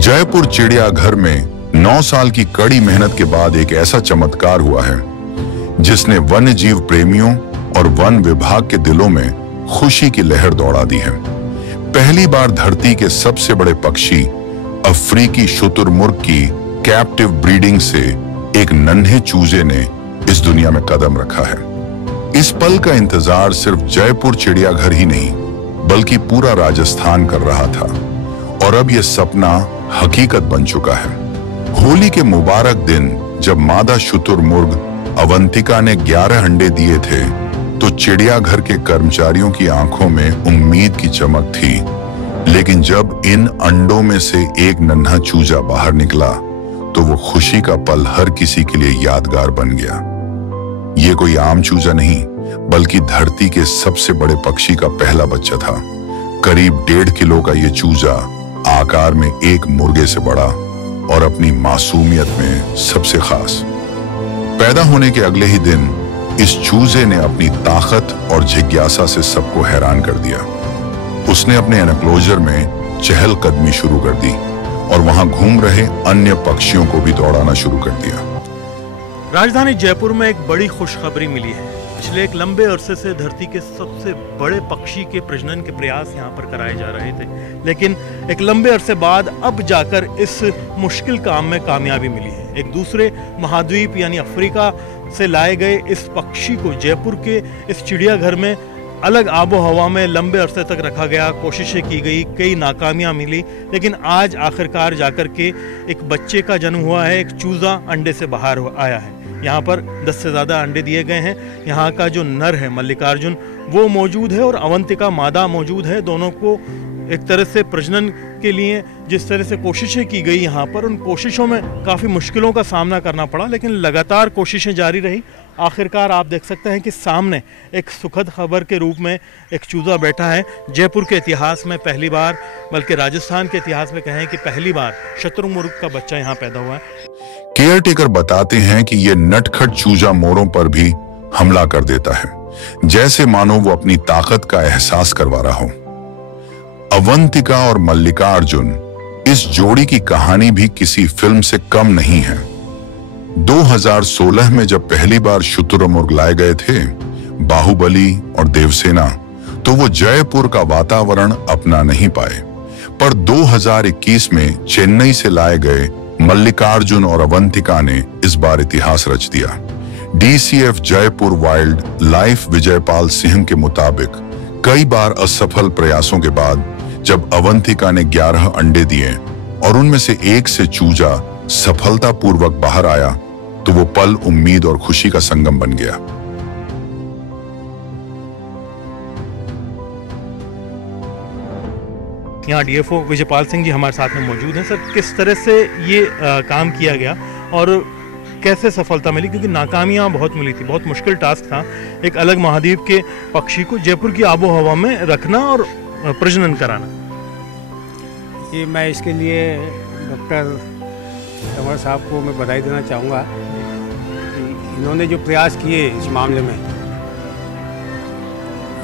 जयपुर चिड़ियाघर में 9 साल की कड़ी मेहनत के बाद एक ऐसा चमत्कार हुआ है जिसने वन्य जीव प्रेमियों और वन विभाग के दिलों में खुशी की लहर दौड़ा दी है। पहली बार धरती के सबसे बड़े पक्षी अफ्रीकी शुतुरमुर्ग की कैप्टिव ब्रीडिंग से एक नन्हे चूजे ने इस दुनिया में कदम रखा है। इस पल का इंतजार सिर्फ जयपुर चिड़ियाघर ही नहीं बल्कि पूरा राजस्थान कर रहा था और अब यह सपना हकीकत बन चुका है। होली के मुबारक दिन जब मादा शुतुरमुर्ग अवंतिका ने 11 अंडे दिए थे तो चिड़ियाघर के कर्मचारियों की आंखों में उम्मीद की चमक थी, लेकिन जब इन अंडों में से एक नन्हा चूजा बाहर निकला तो वो खुशी का पल हर किसी के लिए यादगार बन गया। ये कोई आम चूजा नहीं बल्कि धरती के सबसे बड़े पक्षी का पहला बच्चा था। करीब 1.5 किलो का ये चूजा आकार में एक मुर्गे से बड़ा और अपनी मासूमियत में सबसे खास। पैदा होने के अगले ही दिन इस चूजे ने अपनी ताकत और जिज्ञासा से सबको हैरान कर दिया। उसने अपने एनक्लोजर में चहलकदमी शुरू कर दी और वहां घूम रहे अन्य पक्षियों को भी दौड़ाना शुरू कर दिया। राजधानी जयपुर में एक बड़ी खुशखबरी मिली है। पिछले एक लंबे अरसे से धरती के सबसे बड़े पक्षी के प्रजनन के प्रयास यहाँ पर कराए जा रहे थे, लेकिन एक लंबे अरसे बाद अब जाकर इस मुश्किल काम में कामयाबी मिली है। एक दूसरे महाद्वीप यानी अफ्रीका से लाए गए इस पक्षी को जयपुर के इस चिड़ियाघर में अलग आबो हवा में लंबे अरसे तक रखा गया, कोशिशें की गई, कई नाकामियां मिली, लेकिन आज आखिरकार जाकर के एक बच्चे का जन्म हुआ है। एक चूजा अंडे से बाहर आया है। यहाँ पर 10 से ज़्यादा अंडे दिए गए हैं। यहाँ का जो नर है मल्लिकार्जुन वो मौजूद है और अवंतिका मादा मौजूद है। दोनों को एक तरह से प्रजनन के लिए जिस तरह से कोशिशें की गई यहाँ पर, उन कोशिशों में काफ़ी मुश्किलों का सामना करना पड़ा, लेकिन लगातार कोशिशें जारी रही। आखिरकार आप देख सकते हैं कि सामने एक सुखद खबर के रूप में एक चूजा बैठा है। जयपुर के इतिहास में पहली बार, बल्कि राजस्थान के इतिहास में कहें कि पहली बार शुतुरमुर्ग का बच्चा यहाँ पैदा हुआ है। केयरटेकर बताते हैं कि ये नटखट चूजा मोरों पर भी हमला कर देता है, जैसे मानो वो अपनी ताकत का एहसास करवा रहा हो। अवंतिका और मल्लिकार्जुन इस जोड़ी की कहानी भी किसी फिल्म से कम नहीं है। 2016 में जब पहली बार शुतुरमुर्ग लाए गए थे, बाहुबली और देवसेना, तो वो जयपुर का वातावरण अपना नहीं पाए, पर 2021 में चेन्नई से लाए गए मल्लिकार्जुन और अवंतिका ने इस बार इतिहास रच दिया। DCF Jaipur wild life Vijaypal Singh के मुताबिक कई बार असफल प्रयासों के बाद जब अवंतिका ने 11 अंडे दिए और उनमें से एक से चूजा सफलतापूर्वक बाहर आया तो वो पल उम्मीद और खुशी का संगम बन गया। यहाँ DFO विजयपाल सिंह जी हमारे साथ में मौजूद हैं। सर, किस तरह से ये काम किया गया और कैसे सफलता मिली, क्योंकि नाकामियां बहुत मिली थी, बहुत मुश्किल टास्क था एक अलग महाद्वीप के पक्षी को जयपुर की आबो हवा में रखना और प्रजनन कराना। ये मैं इसके लिए डॉक्टर तंवर साहब को मैं बधाई देना चाहूँगा कि इन्होंने जो प्रयास किए इस मामले में,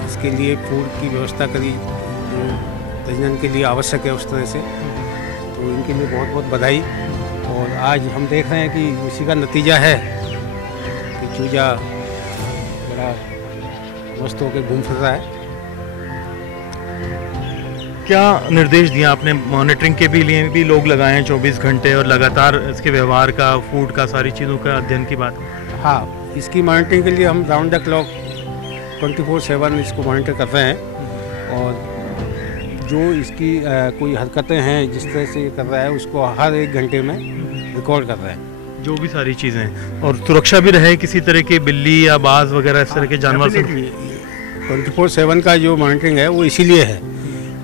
इसके लिए फूड की व्यवस्था करी जो प्रजनन के लिए आवश्यक है उस तरह से, तो इनके लिए बहुत बहुत बधाई। और आज हम देख रहे हैं कि उसी का नतीजा है कि चूजा बड़ा मस्त होकर घूम फिर रहा है। क्या निर्देश दिया आपने? मॉनिटरिंग के भी लिए भी लोग लगाए हैं 24 घंटे और लगातार इसके व्यवहार का, फूड का, सारी चीज़ों का अध्ययन की बात? हाँ, इसकी मॉनिटरिंग के लिए हम राउंड द क्लॉक 24/7 इसको मॉनिटर कर रहे हैं और जो इसकी कोई हरकतें हैं जिस तरह से कर रहा है उसको हर 1 घंटे में रिकॉर्ड कर रहे हैं, जो भी सारी चीज़ें, और सुरक्षा भी रहे किसी तरह की बिल्ली या बाज वगैरह इस तरह के जानवर से। 24/7 का जो मॉनिटरिंग है वो इसीलिए है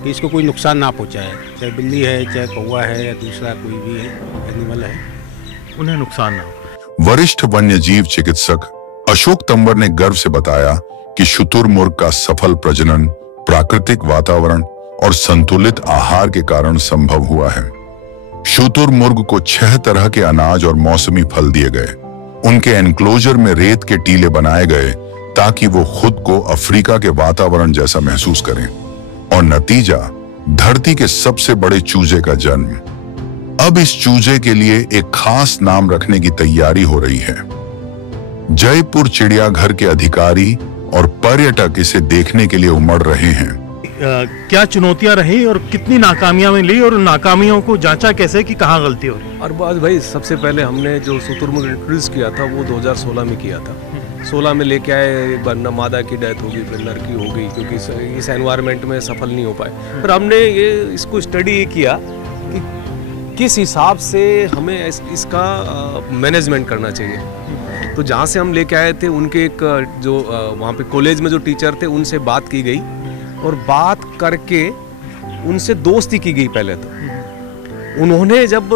कि इसको कोई नुकसान ना पहुंचाए, चाहे बिल्ली है, चाहे कौवा है या दूसरा कोई भी एनिमल है, उन्हें नुकसान ना हो। वरिष्ठ वन्यजीव चिकित्सक अशोक तंवर ने गर्व से बताया कि शुतुरमुर्ग का सफल प्रजनन प्राकृतिक वातावरण और संतुलित आहार के कारण संभव हुआ है। शुतुरमुर्ग को 6 तरह के अनाज और मौसमी फल दिए गए। उनके एनक्लोजर में रेत के टीले बनाए गए ताकि वो खुद को अफ्रीका के वातावरण जैसा महसूस करें, और नतीजा धरती के सबसे बड़े चूजे का जन्म। अब इस चूजे के लिए एक खास नाम रखने की तैयारी हो रही है। जयपुर चिड़ियाघर के अधिकारी और पर्यटक इसे देखने के लिए उमड़ रहे हैं। क्या चुनौतियां रही और कितनी नाकामियां मिली और नाकामियों को जांचा कैसे कि कहाँ गलती हो रही? अरबाज भाई, सबसे पहले हमने जो शुतुरमुर्ग इंट्रोड्यूस किया था वो 2016 में किया था। 16 में लेके आए, एक बार मादा की डेथ हो गई, फिर नर की हो गई, क्योंकि इस एनवायरनमेंट में सफल नहीं हो पाए। पर हमने इसको स्टडी किया कि किस हिसाब से हमें इसका मैनेजमेंट करना चाहिए। तो जहाँ से हम लेके आए थे उनके एक जो वहाँ पे कॉलेज में जो टीचर थे उनसे बात की गई और बात करके उनसे दोस्ती की गई। पहले तो उन्होंने जब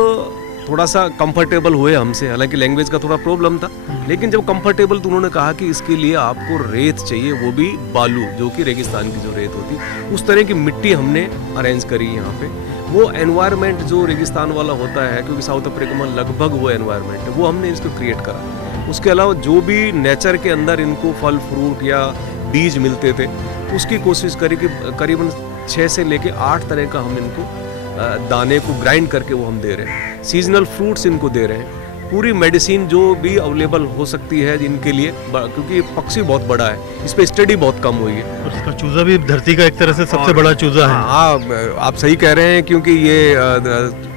थोड़ा सा कंफर्टेबल हुए हमसे, हालांकि लैंग्वेज का थोड़ा प्रॉब्लम था, लेकिन जब कंफर्टेबल तो उन्होंने कहा कि इसके लिए आपको रेत चाहिए, वो भी बालू, जो कि रेगिस्तान की जो रेत होती, उस तरह की मिट्टी हमने अरेंज करी यहाँ पे। वो एनवायरनमेंट जो रेगिस्तान वाला होता है, क्योंकि साउथ अफ्रीका में लगभग वो एनवायरनमेंट है, वो हमने इसको क्रिएट करा। उसके अलावा जो भी नेचर के अंदर इनको फल फ्रूट या बीज मिलते थे, उसकी कोशिश करी कि करीबन 6 से लेके 8 तरह का हम इनको दाने को ग्राइंड करके वो हम दे रहे हैं। सीजनल फ्रूट्स इनको दे रहे हैं। पूरी मेडिसिन जो भी अवेलेबल हो सकती है इनके लिए, क्योंकि पक्षी बहुत बड़ा है, इस पर स्टडी बहुत कम हुई है। उसका चूजा भी धरती का एक तरह से सबसे बड़ा चूजा है। हाँ, आप सही कह रहे हैं, क्योंकि ये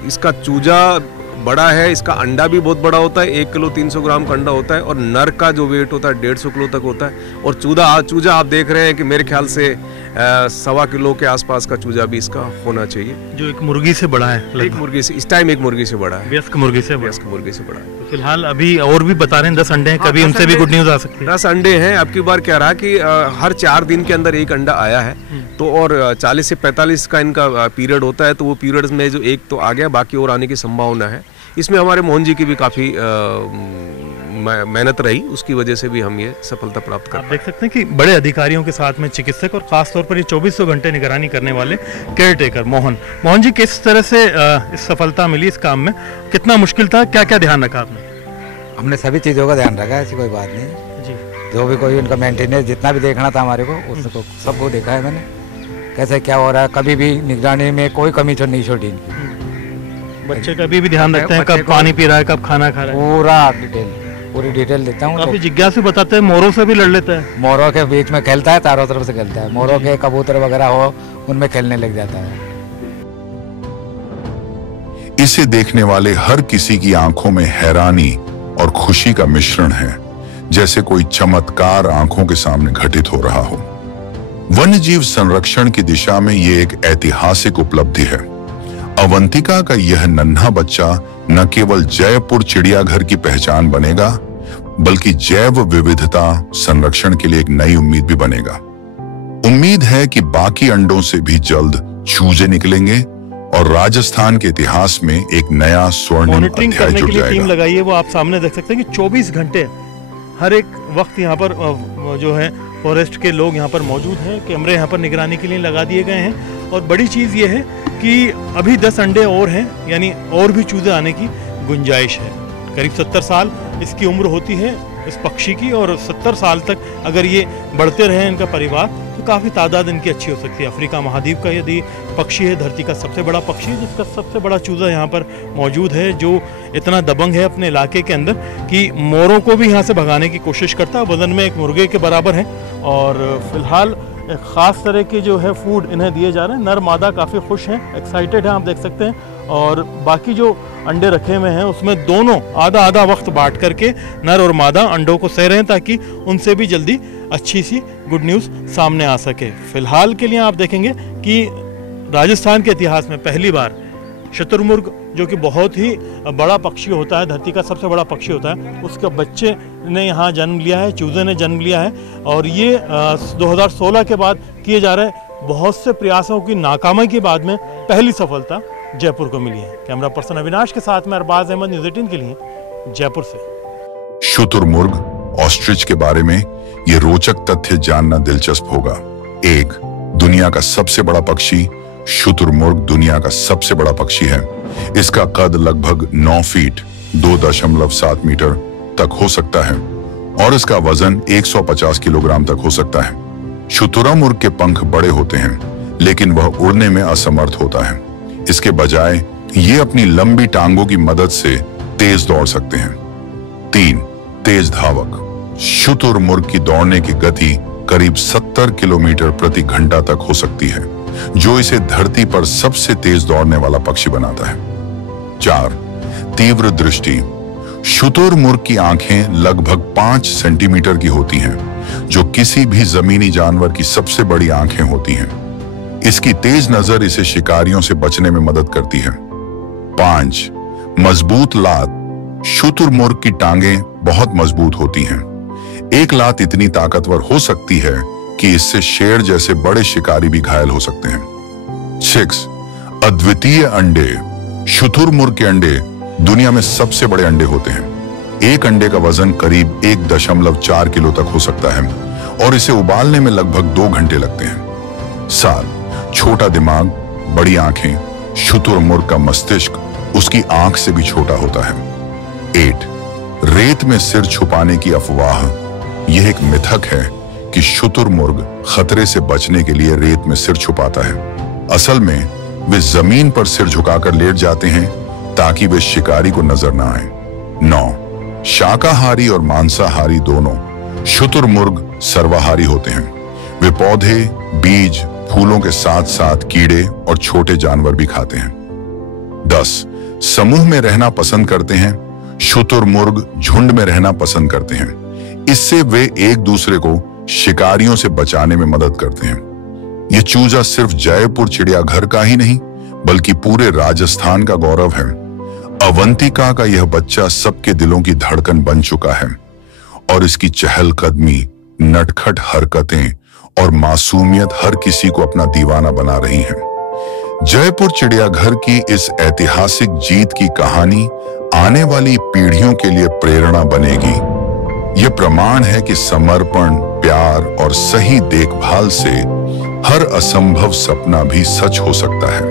इसका चूजा बड़ा है, इसका अंडा भी बहुत बड़ा होता है, 1 किलो 300 ग्राम का अंडा होता है, और नर का जो वेट होता है 150 किलो तक होता है। और चूजा आप देख रहे हैं कि मेरे ख्याल से 1.25 किलो के आसपास का चूजा भी इसका होना चाहिए, जो एक मुर्गी से बड़ा है। एक मुर्गी से, इस टाइम एक मुर्गी से बड़ा है, वयस्क मुर्गी से बड़ा है। तो फिलहाल अभी और भी बता रहे हैं 10 अंडे हैं, कभी उनसे भी गुड न्यूज आ सकती है। 10 अंडे हैं। अब की बार क्या रहा कि हर 4 दिन के अंदर एक अंडा आया है, तो और 40 से 45 का इनका पीरियड होता है, तो वो पीरियड में जो एक तो आ गया, बाकी और आने की संभावना है। इसमें हमारे मोहन जी की भी काफ़ी मेहनत रही, उसकी वजह से भी हम ये सफलता प्राप्त कर। आप देख सकते हैं कि बड़े अधिकारियों के साथ में चिकित्सक और खास तौर पर ये 2400 घंटे निगरानी करने वाले केयर टेकर मोहन जी, किस तरह से इस सफलता मिली इस काम में? कितना मुश्किल था, क्या क्या ध्यान रखा आपने? हमने सभी चीज़ों का ध्यान रखा है, ऐसी कोई बात नहीं जी। जो भी कोई उनका मेंटेनेंस जितना भी देखना था हमारे को, उसको सबको देखा है मैंने, कैसे क्या हो रहा है। कभी भी निगरानी में कोई कमी नहीं छोड़ी इनकी। बच्चे का भी ध्यान रखते हैं, कब पानी पी रहा है, कब खाना खा रहा है, पूरी डिटेल देता हूँ। काफी जिज्ञासु बताते हैं, मोरों से भी लड़ लेता है, मोरों के बीच में खेलता है, चारों तरफ से खेलता है। मोरों के कबूतर वगैरह हो, उनमें खेलने लग जाता है। इसे देखने वाले हर किसी की आंखों में हैरानी और खुशी का मिश्रण है, जैसे कोई चमत्कार आंखों के सामने घटित हो रहा हो। वन्यजीव संरक्षण की दिशा में ये एक ऐतिहासिक उपलब्धि है। अवंतिका का यह नन्हा बच्चा न केवल जयपुर चिड़ियाघर की पहचान बनेगा, बल्कि जैव विविधता संरक्षण के लिए एक नई उम्मीद भी बनेगा। उम्मीद है कि बाकी अंडों से भी जल्द चूजे निकलेंगे और राजस्थान के इतिहास में एक नया स्वर्णिम अध्याय जुड़ जाएगा। टीम लगाई है, वो आप सामने देख सकते हैं कि 24 घंटे हर एक वक्त यहाँ पर जो है फॉरेस्ट के लोग यहाँ पर मौजूद हैं। कैमरे यहाँ पर निगरानी के लिए लगा दिए गए हैं। और बड़ी चीज़ ये है कि अभी 10 अंडे और हैं, यानी और भी चूजे आने की गुंजाइश है। करीब 70 साल इसकी उम्र होती है इस पक्षी की, और 70 साल तक अगर ये बढ़ते रहे इनका परिवार, तो काफ़ी तादाद इनकी अच्छी हो सकती है। अफ्रीका महाद्वीप का यदि पक्षी है, धरती का सबसे बड़ा पक्षी, जिसका सबसे बड़ा चूजा यहाँ पर मौजूद है, जो इतना दबंग है अपने इलाके के अंदर कि मोरों को भी यहाँ से भगाने की कोशिश करता है। वजन में एक मुर्गे के बराबर है। और फिलहाल एक ख़ास तरह के जो है फूड इन्हें दिए जा रहे हैं। नर मादा काफ़ी खुश हैं, एक्साइटेड हैं, आप देख सकते हैं। और बाकी जो अंडे रखे हुए हैं उसमें दोनों आधा आधा वक्त बांट करके नर और मादा अंडों को सह रहे हैं, ताकि उनसे भी जल्दी अच्छी सी गुड न्यूज़ सामने आ सके। फिलहाल के लिए आप देखेंगे कि राजस्थान के इतिहास में पहली बार शुतुरमुर्ग, जो कि बहुत ही बड़ा पक्षी होता है, धरती का सबसे बड़ा पक्षी होता है, उसके बच्चे ने यहाँ जन्म लिया है, चूजे ने जन्म लिया है। और ये 2016 के बाद किए जा रहे बहुत से प्रयासों की नाकामी के बाद में पहली सफलता जयपुर को मिली है। कैमरा पर्सन अविनाश के साथ में अरबाज अहमद, न्यूज़ 18 के लिए जयपुर से। शुतुरमुर्ग ऑस्ट्रिच के बारे में ये रोचक तथ्य जानना दिलचस्प होगा। 1. दुनिया का सबसे बड़ा पक्षी शुतुरमुर्ग दुनिया का सबसे बड़ा पक्षी है। इसका कद लगभग 9 फीट 2.7 मीटर तक हो सकता है और इसका वजन 150 किलोग्राम तक हो सकता है। शुतुरमुर्ग के पंख बड़े होते हैं, लेकिन वह उड़ने में असमर्थ होता है। इसके बजाय ये अपनी लंबी टांगों की मदद से तेज दौड़ सकते हैं। 3. तेज धावक। शुतुरमुर्ग की दौड़ने की गति करीब 70 किलोमीटर प्रति घंटा तक हो सकती है, जो इसे धरती पर सबसे तेज दौड़ने वाला पक्षी बनाता है। 4. तीव्र दृष्टि। शुतुरमुर्ग की आंखें लगभग 5 सेंटीमीटर की होती हैं, जो किसी भी जमीनी जानवर की सबसे बड़ी आंखें होती हैं। इसकी तेज नजर इसे शिकारियों से बचने में मदद करती है। 5. मजबूत लात। शुतुरमुर्ग की टांगें बहुत मजबूत होती हैं। एक लात इतनी ताकतवर हो सकती है कि इससे शेर जैसे बड़े शिकारी भी घायल हो सकते हैं। 6. अद्वितीय अंडे। शुतुरमुर्ग के अंडे दुनिया में सबसे बड़े अंडे होते हैं। एक अंडे का वजन करीब 1.4 किलो तक हो सकता है और इसे उबालने में लगभग 2 घंटे लगते हैं। 7. छोटा दिमाग, बड़ी आंखें। शुतुरमुर्ग का मस्तिष्क उसकी आंख से भी छोटा होता है। 8. रेत में सिर छुपाने की अफवाह। यह एक मिथक है कि शुतुरमुर्ग खतरे से बचने के लिए रेत में सिर छुपाता है। असल में वे जमीन पर सिर झुकाकर लेट जाते हैं ताकि वे शिकारी को नजर ना आए। 9. शाकाहारी और मांसाहारी दोनों। शुतुरमुर्ग सर्वाहारी होते हैं। वे पौधे, बीज, फूलों के साथ साथ कीड़े और छोटे जानवर भी खाते हैं। 10. समूह में रहना पसंद करते हैं। शुतुरमुर्ग झुंड में रहना पसंद करते हैं। इससे वे एक दूसरे को शिकारियों से बचाने में मदद करते हैं। यह चूजा सिर्फ जयपुर चिड़ियाघर का ही नहीं, बल्कि पूरे राजस्थान का गौरव है। अवंतिका का यह बच्चा सबके दिलों की धड़कन बन चुका है और इसकी चहलकदमी, नटखट हरकतें और मासूमियत हर किसी को अपना दीवाना बना रही हैं। जयपुर चिड़ियाघर की इस ऐतिहासिक जीत की कहानी आने वाली पीढ़ियों के लिए प्रेरणा बनेगी। यह प्रमाण है कि समर्पण, प्यार और सही देखभाल से हर असंभव सपना भी सच हो सकता है।